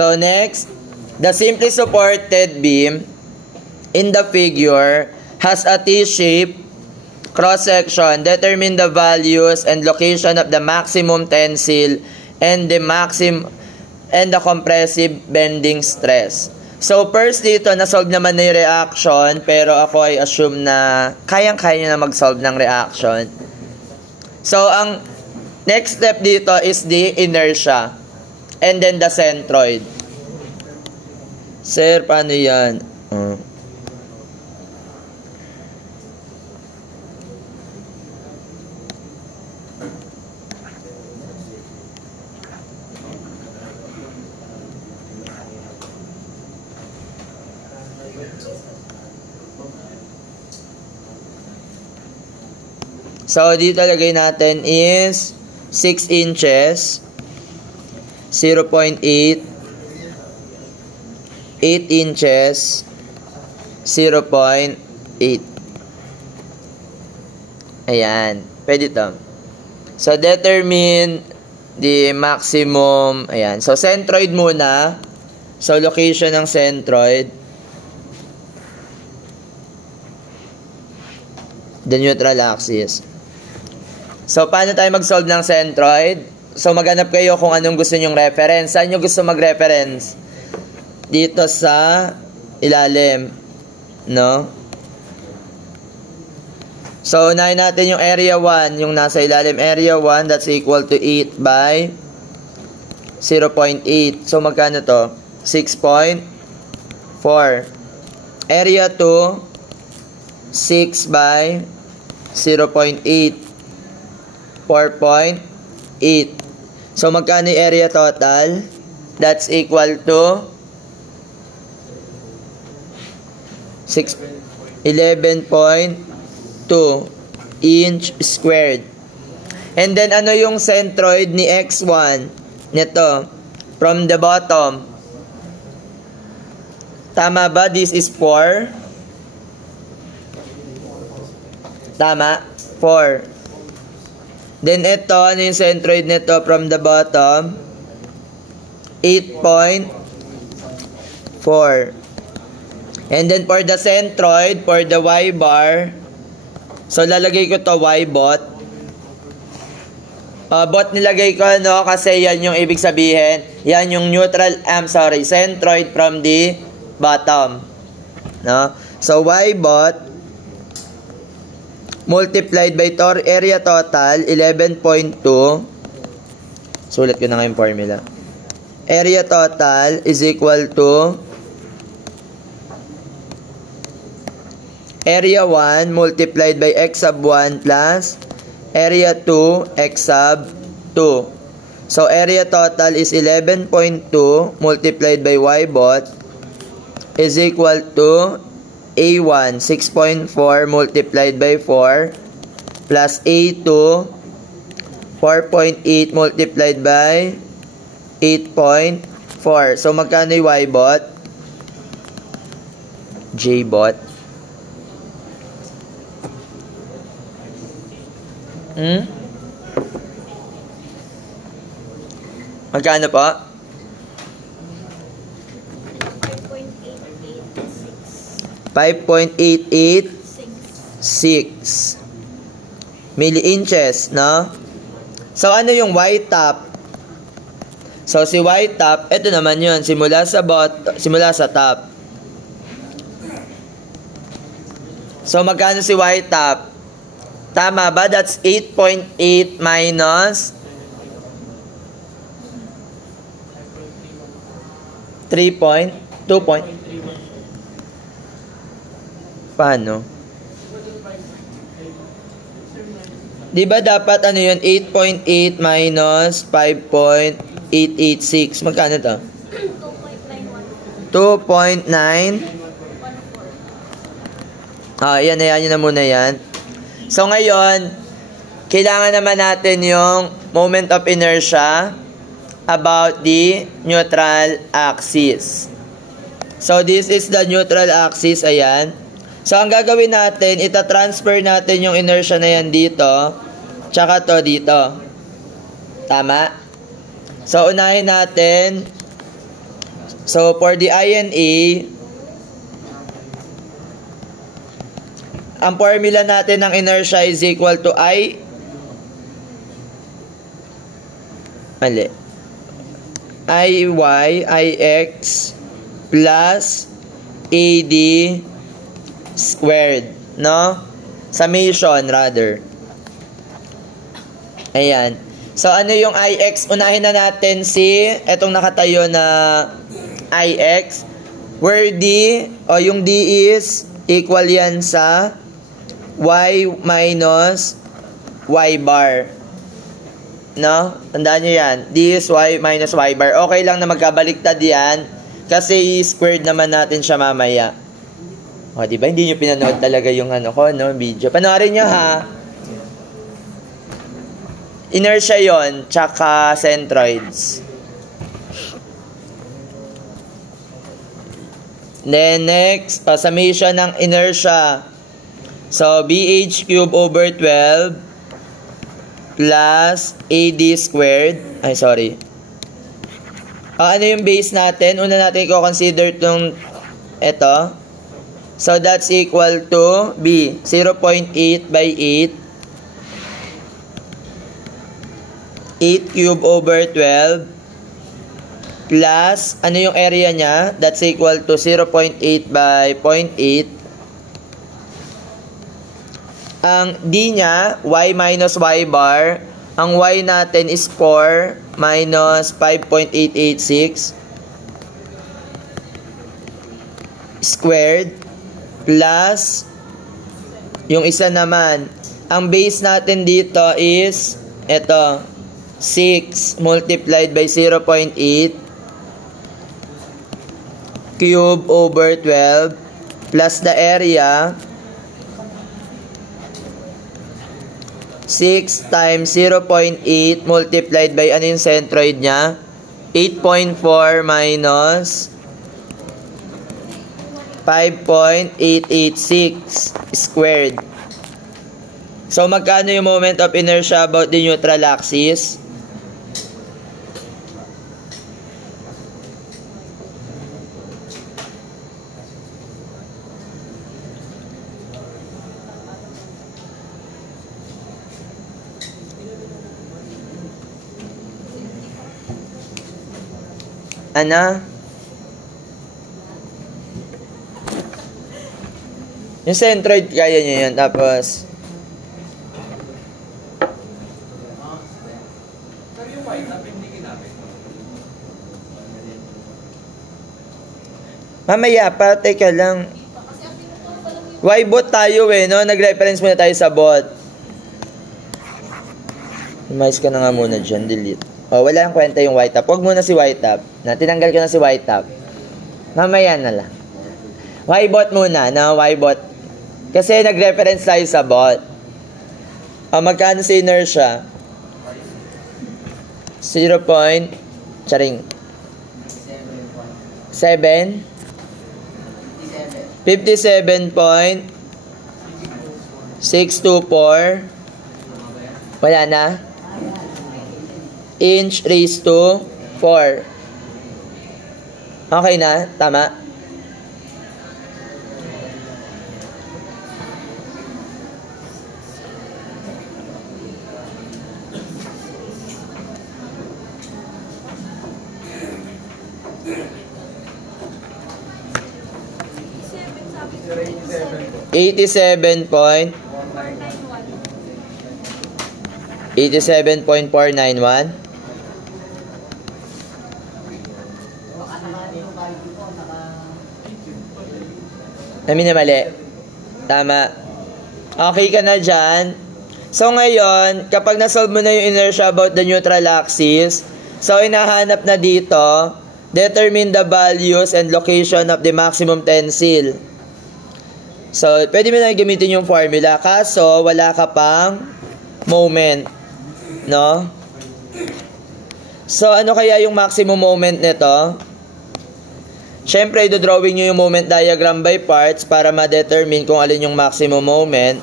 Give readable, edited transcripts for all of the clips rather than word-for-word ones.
So next, the simply supported beam in the figure has a T-shape cross-section. Determine the values and location of the maximum tensile and the compressive bending stress. So first dito, na-solve naman na yung reaction, pero ako ay assume na kayang-kaya na mag-solve ng reaction. So ang next step dito is the inertia and then the centroid. Sir, paano yan? So, dito lagay natin is 6 inches, 0.8, 8 inches, 0.8. Ayan. Pwede ito. So, determine the maximum. Ayan. So, centroid muna. So, location ng centroid. The neutral axis. So, paano tayo mag-solve ng centroid? So, maghanap kayo kung anong gusto nyong reference. Saan nyo gusto mag-reference? Dito sa ilalim. No? So, unahin natin yung area 1. Yung nasa ilalim area 1, that's equal to 8 by 0.8. So, magkano to? 6.4. Area 2, 6 by 0.8. 4.8. So, magkano yung area total? That's equal to 11.2 inch squared. And then, ano yung centroid ni X1? Nito. From the bottom. Tama ba? This is 4. Tama? 4. Then, ito, ano yung centroid nito from the bottom? 8.4. And then, for the centroid, for the Y bar, so, lalagay ko to Y bot. Bot nilagay ko, no? Kasi yan yung ibig sabihin. Yan yung neutral, centroid from the bottom. No? So, Y bot multiplied by area total, 11.2. Sulat ko na nga yung formula. Area total is equal to area 1 multiplied by x sub 1 plus area 2 x sub 2. So, area total is 11.2 multiplied by y bot is equal to A1, 6.4 multiplied by 4 plus A2, 4.8 multiplied by 8.4. So, magkano yung Y-bot? J-bot. Magkano po? 5.886 milli-inches, no? So, ano yung Y-top? So, si Y-top, ito naman yun, simula sa top. So, magkano si Y-top? Tama ba? That's 8.8 minus 3.2. Paano? Di ba dapat ano yun? 8.8 minus 5.886. Magkano to? 2.9. Yan na muna yan. So ngayon, kailangan naman natin yung moment of inertia about the neutral axis. So this is the neutral axis, ayan. So, ang gagawin natin, ita-transfer natin yung inertia na yan dito, tsaka to dito. Tama? So, unahin natin So, for the I and A, ang formula natin ng inertia is equal to IY, IX plus AD squared, no? Summation rather. Ayan. So, ano yung IX? Unahin na natin etong nakatayo na IX, where D, yung D is equal yan sa Y minus Y bar. No? Tandaan nyo yan. D is Y minus Y bar. Okay lang na magkabaliktad yan kasi squared naman natin siya mamaya. O, diba? Hindi nyo pinanood talaga yung video. Panoorin nyo, ha? Inertia yon, tsaka centroids. Then next, summation ng inertia. So, BH cube over 12 plus AD squared. Ay, sorry. Ano yung base natin? Una natin i-consider itong ito. So, that's equal to B. 0.8 by 8. 8 cube over 12 plus, ano yung area niya? That's equal to 0.8 by 0.8. Ang D niya, Y minus Y bar. Ang Y natin is 4 minus 5.886 squared plus yung isa naman. Ang base natin dito is ito, 6 multiplied by 0.8 cube over 12 plus the area 6 times 0.8 multiplied by ano yung centroid niya? 8.4 minus 5.886 squared. So, magkano yung moment of inertia about the neutral axis? Ano? Yung centroid, kaya nyo yun. Tapos, mamaya pa, teka lang. Y-bot tayo no? Nag-reference muna tayo sa bot. Umayos ka na nga muna dyan, delete. O, wala ang kwenta yung Y-top. Huwag muna si Y-top. Tinanggal ko na si Y-top. Mamaya na lang. Y-bot muna, no? Y-bot. Kasi nag-reference tayo sa bot. O, magkano si inertia? 0. Charing. 7? 57.624. Wala na? Inch raised to 4. Okay na? Tama? $87.491. Namin na mali. Tama. Okay ka na dyan. So ngayon, kapag nasolve mo na yung inertia about the neutral axis, so inahanap na dito, determine the values and location of the maximum tensile. So, pwede mo na gamitin yung formula. Kaso, wala ka pang moment. No? So, ano kaya yung maximum moment nito? Siyempre, do-drawing nyo yung moment diagram by parts para ma-determine kung alin yung maximum moment.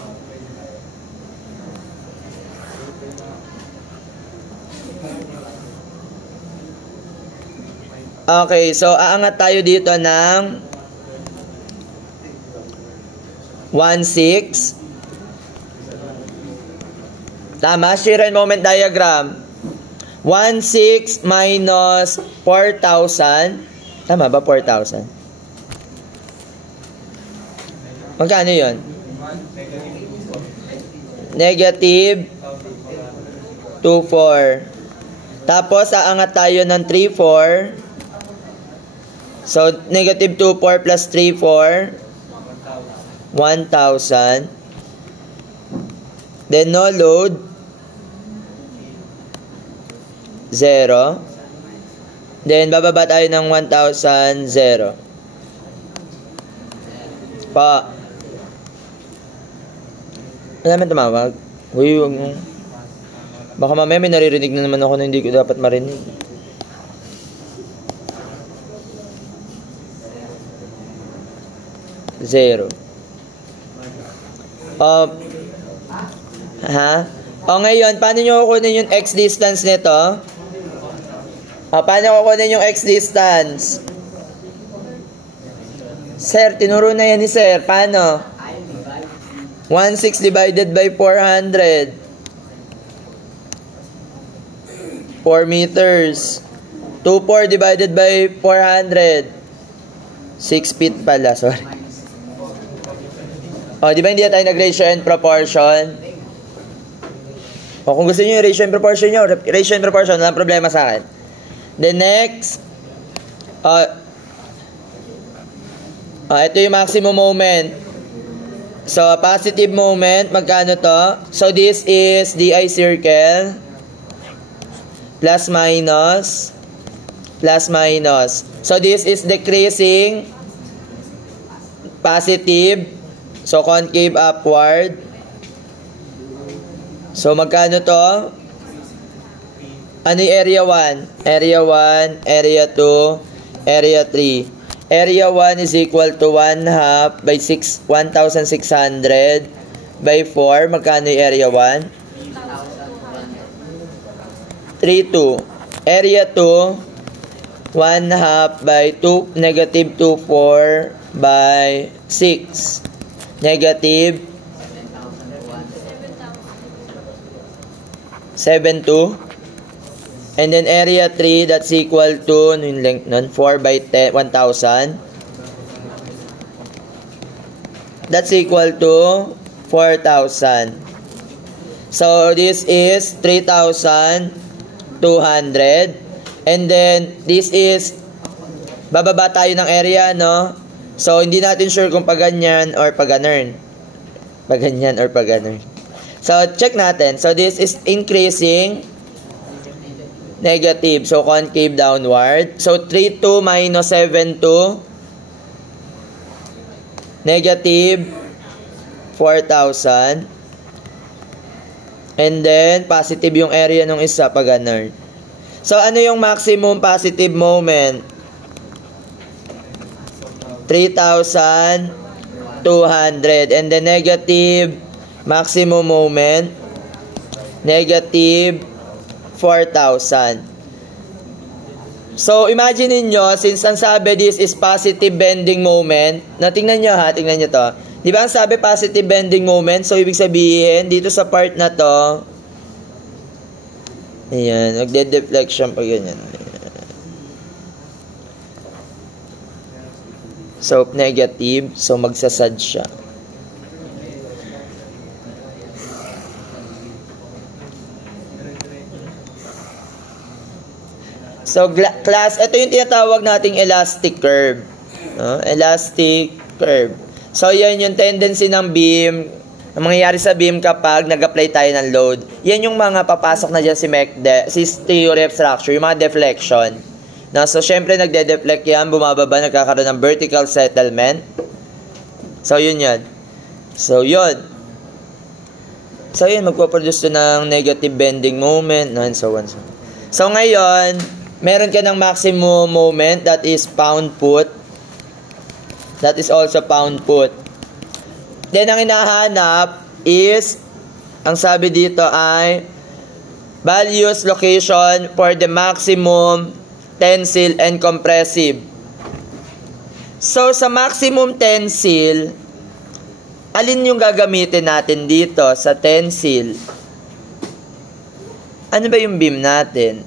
Okay, so aangat tayo dito ng 1,6. Tama, shear and moment diagram. 1,6 minus 4,000. Tama ba, 4,000? Magkano yun? Negative 2,4. Tapos, aangat tayo ng 3,4. So, negative 2,4 plus 3,4. 1,000. Then, no load. 0. Then, bababa tayo ng 1,000, 0. Pa. Wala naman tumawag. Uy, huwag mo. Baka mamaya may naririnig na naman ako na hindi ko dapat marinig. Zero. O ngayon, paano nyo kukunin yung x distance nito? Paano kukunin yung x distance? Sir, tinuro na yan ni Sir. Paano? 1,6 divided by 400. 4 meters. 2,4 divided by 400. 6 feet pala, sorry. Di ba hindi na tayo nag-ratio and proportion? Kung gusto niyo yung ratio and proportion nyo, ratio and proportion, walang problema sa akin. The next, ito yung maximum moment. So, positive moment, magkano to? So, this is DI circle. Plus minus. Plus minus. So, this is decreasing. Positive. So, concave upward. So, magkano to? Ano yung area 1? Area 1, area 2, area 3. Area 1 is equal to 1/2 by 1,600 by 4. Magkano yung area 1? 3,2. Area 2, 1/2 by 2, negative 2,4 by 6. Negative 7,2. And then area 3, that's equal to, yung length nun, 4 by 1,000. That's equal to 4,000. So, this is 3,200. And then, this is, bababa tayo ng area, no? So, hindi natin sure kung pag-ganyan or pag-ganern. Pag-ganyan or pag-ganern. So, check natin. So, this is increasing. Negative. So, concave downward. So, 3,2 minus 7,2. Negative 4,000. And then, positive yung area nung isa pag-ganern. So, ano yung maximum positive moment? 3,200. And the negative maximum moment, negative 4,000. So, imagine niyo, since ang sabi this is positive bending moment, na tingnan nyo ha, tingnan nyo to. Di ba ang sabi positive bending moment? So, ibig sabihin, dito sa part na to, ayan, nagde-deflection pa ganyan. So, negative. So, magsasad siya. So, class, ito yung tinatawag nating elastic curve. Elastic curve. So, yan yung tendency ng beam, ang mangyayari sa beam kapag nag-apply tayo ng load. Yan yung mga papasok na dyan si theory of structure, yung mga deflection. No, so, syempre, nagde-deflect yan, bumababa, nagkakaroon ng vertical settlement. So, yun yan. So, yun. So, yun, magpaproduce to ng negative bending moment, and so on. So, ngayon, meron ka ng maximum moment, that is pound foot. That is also pound foot. Then, ang hinahanap is, ang sabi dito ay, values location for the maximum tensile and compressive. So, sa maximum tensile, alin yung gagamitin natin dito sa tensile? Ano ba yung beam natin?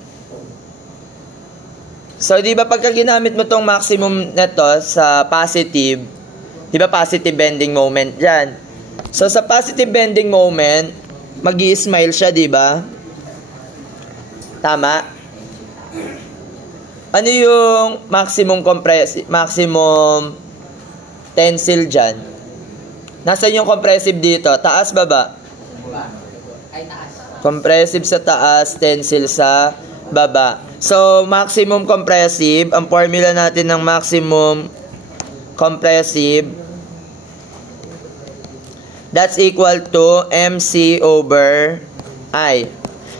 So, di ba pagka ginamit mo tong maximum na to sa positive, di ba positive bending moment dyan? So, sa positive bending moment, mag-i-smile siya, di ba? Tama? Ano yung maximum tensile dyan? Nasaan yung compressive dito? Taas, baba? Ay, taas. Compressive sa taas, tensile sa baba. So, maximum compressive, ang formula natin ng maximum compressive, that's equal to MC over I.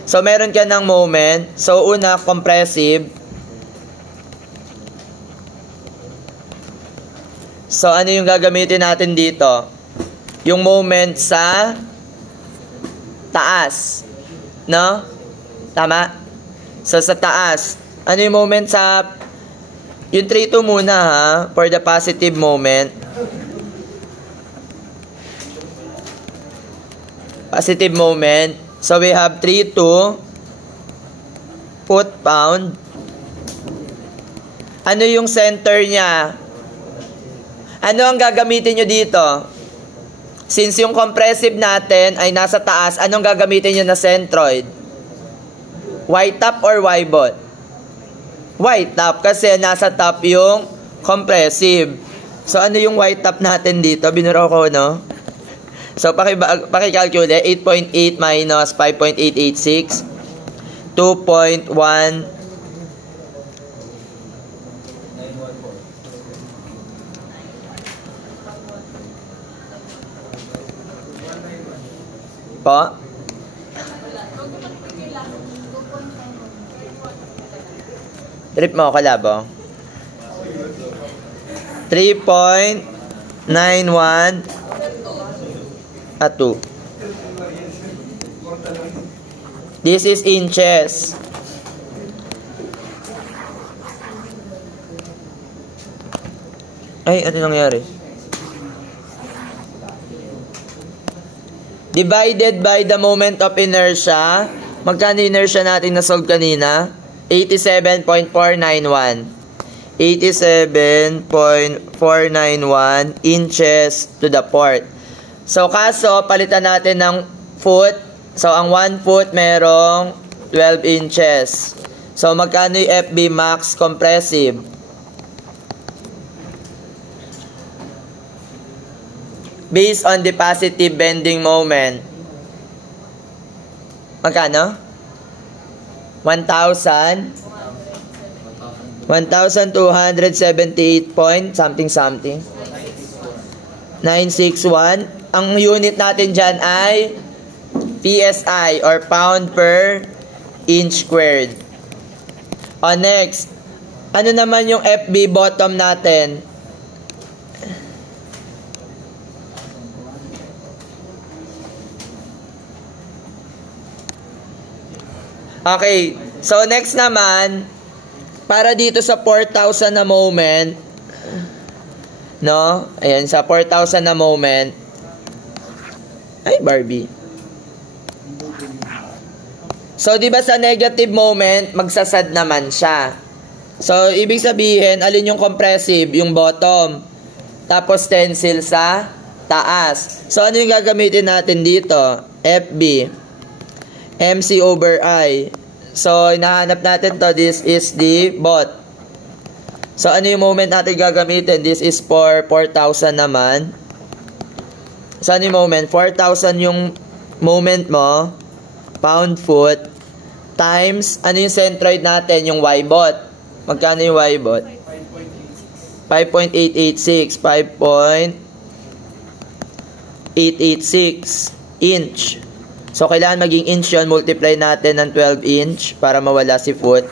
So, meron ka ng moment. So, una, compressive. So, ano yung gagamitin natin dito? Yung moment sa taas. No? Tama? So, sa taas. Ano yung moment sa... Yung 3-2 muna ha, for the positive moment. Positive moment. So, we have 3-2 foot-pound. Ano yung center niya? Ano ang gagamitin nyo dito? Since yung compressive natin ay nasa taas, anong gagamitin nyo na centroid? Y-top or Y-bot? Y-top kasi nasa top yung compressive. So, ano yung Y-top natin dito? Binuro ko, no? So, paki-calculate. 8.8 minus 5.886. 2.1. Po? Trip mo, kalabo. 3.91 at 2. This is inches. Ay, ano nangyari? Divided by the moment of inertia. Magkano inertia natin na-solve kanina? 87.491. 87.491 inches to the fourth. So, kaso, palitan natin ng foot. So, ang 1 foot merong 12 inches. So, magkano yung FB max compressive? Based on the positive bending moment. Magkano? 1,278 point something. 961. Ang unit natin dyan ay PSI or pound per inch squared. O next, ano naman yung FB bottom natin? Okay, so next naman, para dito sa 4,000 na moment, no? Ayan, sa 4,000 na moment, ay, Barbie. So, di ba sa negative moment, magsasad naman siya. So, ibig sabihin, alin yung compressive? Yung bottom. Tapos, tensile sa taas. So, ano yung gagamitin natin dito? FB. MC over I. So, hinahanap natin to. This is the bot. So, ano yung moment natin gagamitin? This is for 4,000 naman. So, ano yung moment? 4,000 yung moment mo. Pound foot. Times, ano yung centroid natin? Yung Y-bot. Magkano yung Y-bot? 5.886. 5.886 inch. So, kailangan maging inch yun. Multiply natin ng 12 inch para mawala si foot.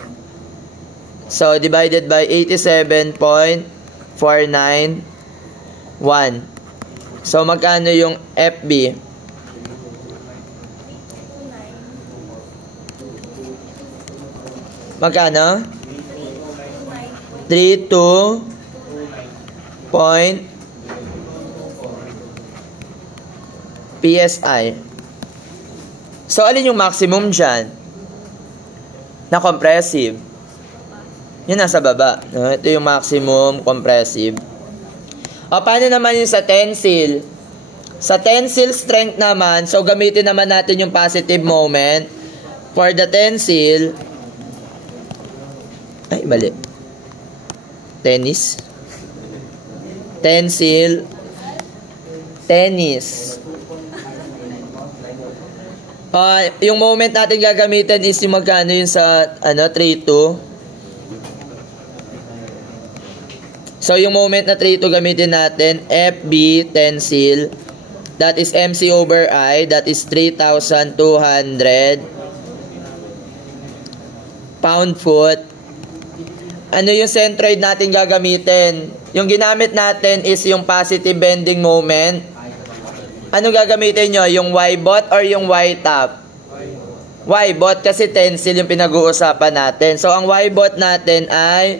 So, divided by 87.491. So, magkano yung FB? Magkano? 32 point PSI. So, alin yung maximum dyan? Na compressive. Yun nasa baba. No? Ito yung maximum compressive. O, paano naman yung sa tensile? Sa tensile strength naman, so gamitin naman natin yung positive moment. For the tensile, ay, mali. Tennis. Tensile. Tennis. Yung moment natin gagamitin is yung magkano yung sa 3-2. So, yung moment na 3-2 gamitin natin, FB tensile. That is MC over I. That is 3,200 pound-foot. Ano yung centroid natin gagamitin? Yung ginamit natin is yung positive bending moment. Ano gagamitin nyo? Yung Y-bot or yung Y-top? Y-bot kasi tensile yung pinag-uusapan natin. So, ang Y-bot natin ay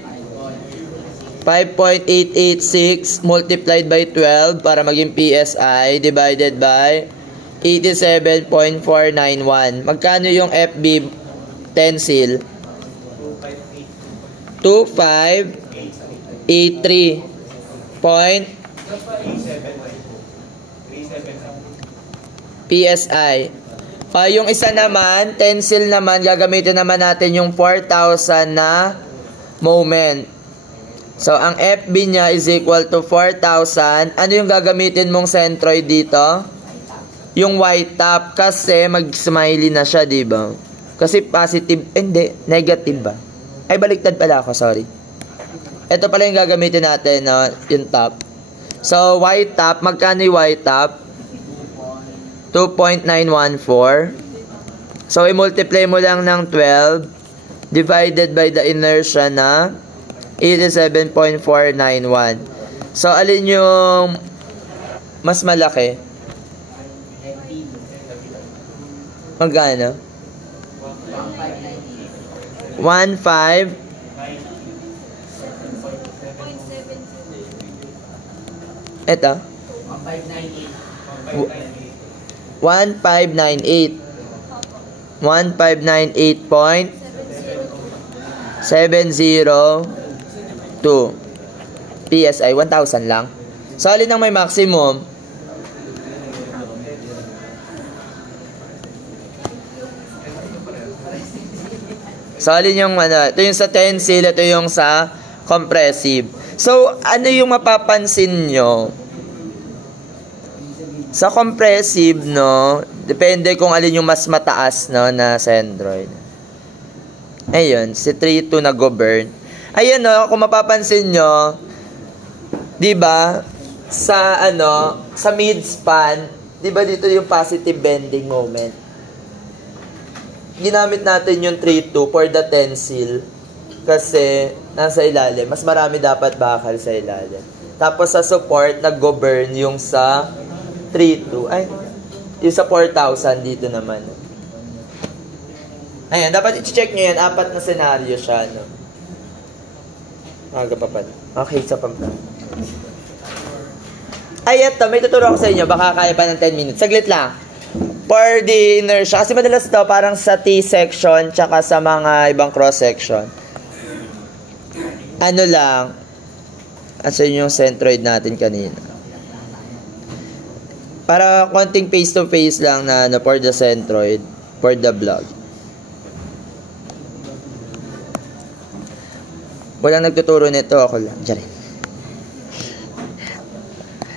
5.886 multiplied by 12 para maging PSI divided by 87.491. Magkano yung FB tensile? 2583 point PSI. Yung isa naman, tensile naman, gagamitin naman natin yung 4,000 na moment. So, ang FB niya is equal to 4,000. Ano yung gagamitin mong centroid dito? Yung Y-top. Kasi mag-smiley na siya, di ba? Kasi positive, hindi, negative ba? Ay, baliktad pala ako, sorry. Ito pala yung gagamitin natin, no? Yung top. So, Y-top, magkano yung Y-top? 2.914. So, i-multiply mo lang ng 12 divided by the inertia na 87.491. So, alin yung mas malaki? Magkano? 1.5 Ito? 1598. 1598.702 PSI. 1,000 lang. So, alin ang may maximum? So, alin yung ito yung sa tensile, ito yung sa compressive. So, ano yung mapapansin nyo? Sa compressive, no, depende kung alin yung mas mataas, no, na centroid. Ayun, si 3-2 nag-govern. Ayun, no, kung mapapansin nyo, di ba, sa mid-span, di ba dito yung positive bending moment? Ginamit natin yung 3-2 for the tensile kasi nasa ilalim. Mas marami dapat bakal sa ilalim. Tapos sa support, nag-govern yung sa 3-2. Ay, yung sa 4,000 dito naman. Ayan, dapat i-check nyo yan. 4 na senaryo siya, no? Aga pa pala. Okay, sa pampa. Ay, eto, may tuturo ako sa inyo. Baka kaya pa ng 10 minutes. Saglit lang. For the inertia, kasi madalas to parang sa T-section tsaka sa mga ibang cross-section. Ano lang, asan yung centroid natin kanina? Para konting face-to-face lang na for the centroid, for the block. Walang nagtuturo nito, ako lang. Diyan.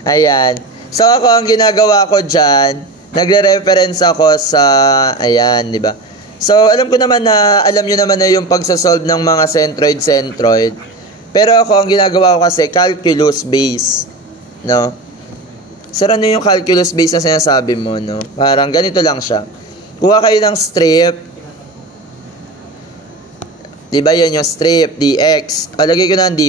Ayan. So ako, ang ginagawa ko dyan, nagre-reference ako sa, ayan, di ba? So, alam ko naman na, alam nyo naman na yung pagsasolve ng mga centroid. Pero ako, ang ginagawa ko kasi, calculus base, no? Sir, ano yung calculus base na sinasabi mo, no? Parang ganito lang siya. Kuha kayo ng strip. Di ba yan yung strip, dx. O, lagay ko na ng dy.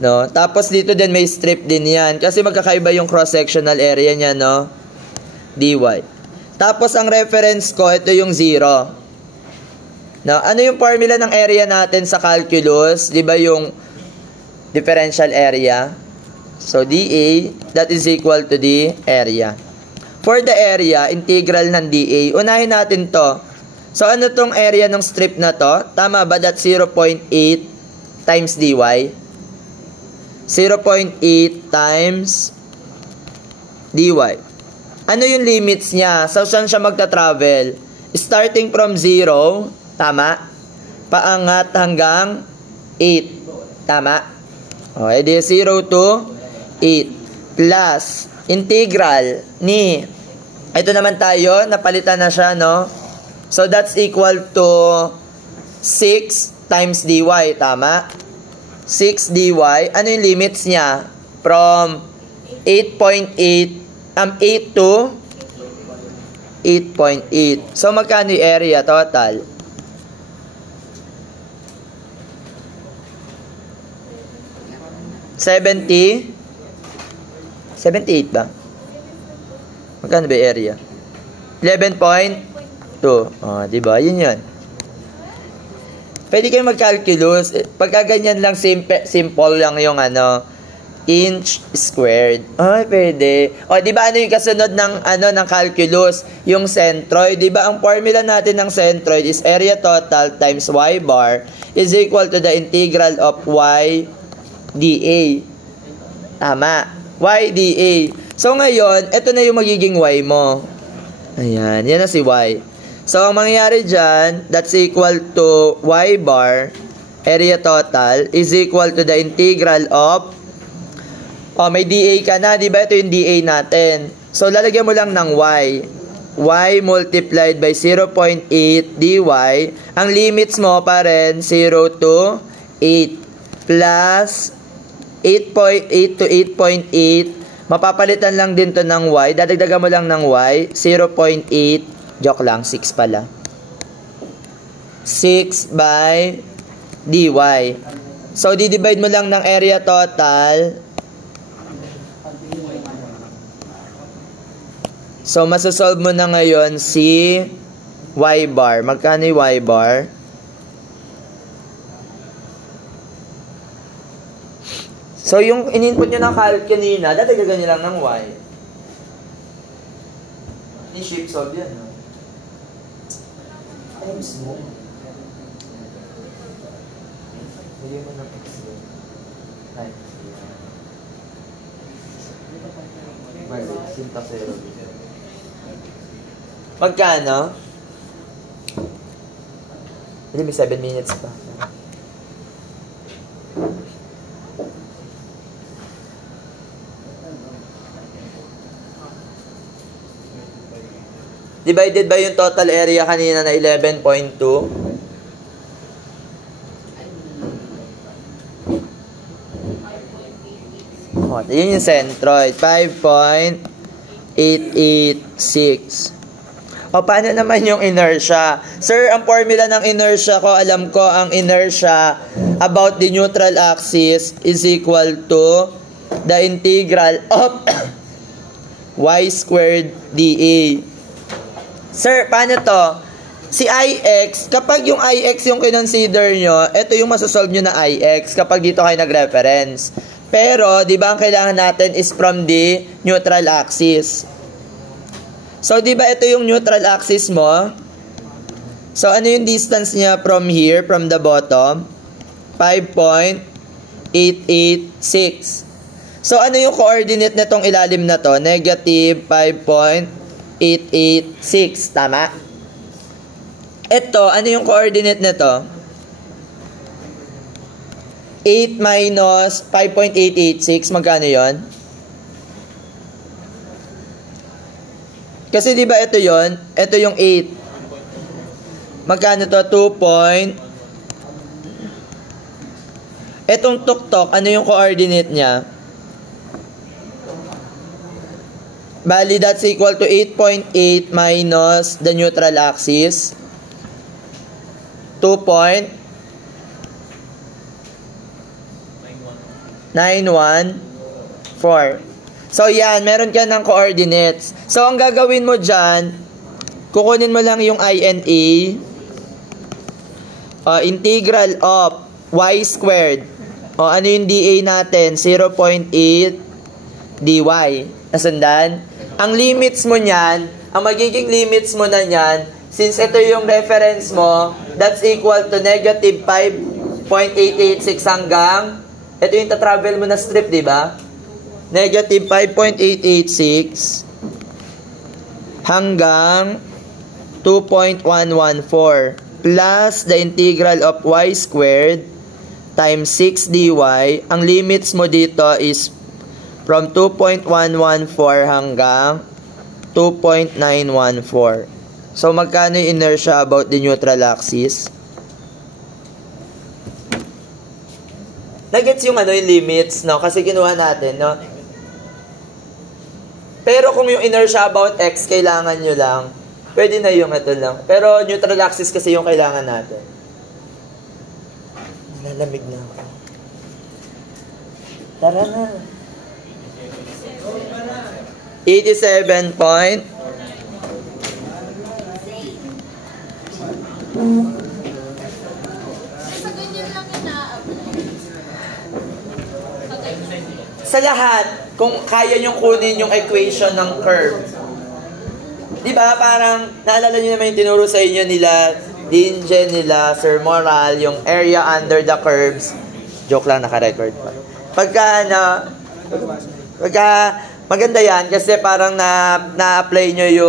No? Tapos dito din may strip din yan. Kasi magkakaiba yung cross-sectional area niya, no? dy. Tapos ang reference ko, ito yung 0. No, ano yung formula ng area natin sa calculus? 'Di ba yung differential area? So dA, that is equal to the area. For the area, integral ng dA, unahin natin to. So ano tong area ng strip na to? Tama ba? That's 0.8 times dy. 0.8 times dy. Ano yung limits niya? So saan siya magta-travel? Starting from 0, tama? Paangat hanggang 8. Tama? O, edi 0 to 8 plus integral ni, ito naman tayo, napalitan na siya, no? So, that's equal to 6 times dy, tama? 6 dy, ano yung limits niya? From 8.8, 8 to 8.8. So, magkano yung area total? 78 ba? Magkano ba area? 11.2. Oh, di ba? Yun. Pwede kayo mag-calculus. Pagka ganyan lang, simple lang yung inch squared. Ay, pwede. O, di ba ano yung kasunod ng calculus? Yung centroid. Di ba ang formula natin ng centroid is area total times y bar is equal to the integral of y dA. Tama. Y dA. So, ngayon, ito na yung magiging y mo. Ayan. Yan na si y. So, ang mangyayari dyan, that's equal to y bar, area total, is equal to the integral of, may dA ka na. Diba ito yung dA natin? So, lalagyan mo lang ng y. Y multiplied by 0.8 dy. Ang limits mo pa rin, 0 to 8. Plus 8.8 to 8.8. Mapapalitan lang din to ng y. Dadagdagan mo lang ng y. 0.8. Joke lang. 6 pala. 6 by dy. So, di-divide mo lang ng area total. So, masasolve mo na ngayon si y bar. Magkano yung y bar? So, yung in-input nyo ng calc kanina, dadagdagan nyo lang ng y. Ni-shape solve yan, no? Times mo. Bigyan mo ng x yun. Times. Sinta 0. Magkano? Hindi, may 7 minutes pa. Divided by yung total area kanina na 11.2. Oh, yun yung centroid. 5.886. O, paano naman yung inertia? Sir, ang formula ng inertia ko, alam ko, ang inertia about the neutral axis is equal to the integral of y squared dA. Sir, paano to? Si Ix, kapag yung Ix yung kinonsider nyo, ito yung masasolve nyo na Ix kapag dito kayo nag-reference. Pero, di ba ang kailangan natin is from the neutral axis. So, di ba ito yung neutral axis mo? So, ano yung distance niya from here, from the bottom? 5.886. So, ano yung coordinate nitong ilalim na to? Negative 5.886. Tama? Ito, ano yung coordinate nito? 8 minus 5.886. Magkano yon? Kasi di ba ito yon? Ito yung 8. Magkano to? 2. Itong tuktok, ano yung coordinate niya? Bali, that's equal to 8.8 minus the neutral axis. 2.914. So, yan. Meron ka ng coordinates. So, ang gagawin mo dyan, kukunin mo lang yung INA. Integral of y squared. Ano yung dA natin? 0.8 dy. Nasundan? Ang limits mo niyan, ang magiging limits mo na niyan, since ito yung reference mo, that's equal to negative 5.886 hanggang, ito yung tatravel mo na strip, di ba? Negative 5.886 hanggang 2.114 plus the integral of y squared times 6 dy. Ang limits mo dito is from 2.114 hanggang 2.914. So, magkano yung inertia about the neutral axis? Nagets yung yung limits, no? Kasi kinuha natin, no? Pero kung yung inertia about x, kailangan nyo lang, pwede na yung ito lang. Pero neutral axis kasi yung kailangan natin. Nalamig na ako. Tara na. 87 point. Sa lahat, kung kaya nyong kunin yung equation ng curve. Di ba parang, naalala nyo naman yung tinuro sa inyo nila, Dinjen, nila, Sir Moral, yung area under the curves. Joke lang, naka-record pa. Pagka, maganda yan, kasi parang na-apply nyo yung